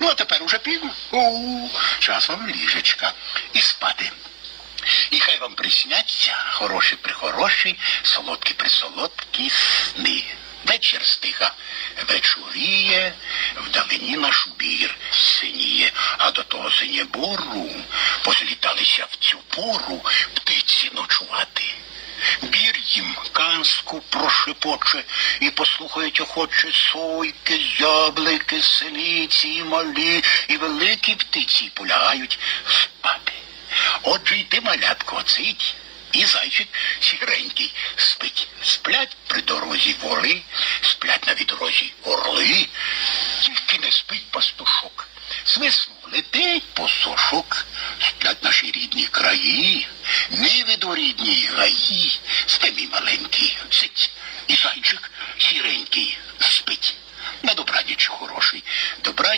Ну, а тепер уже пізно. О, час вам ліжечка. І спати. І хай вам присняться хороші прихороші, солодкі присолодкі сни. Вечір стиха вечоріє, вдалині наш бір синіє, а до того синєбору позліталися в цю пору птиці ночувати. Бір прошепоче і послухають охоче сойки, зяблики, синиці і малі, і великі птиці полягають спати. Отже й ти, малятко, цить, і зайчик сіренький спить. Сплять при дорозі воли, сплять на відрозі орли, тільки не спить пастушок. Свиснув летить по сошок, сплять наші рідні краї, ниви до рідні гаї, спи, мій маленький, сить, і зайчик сіренький спить. На добраніч хороший, добра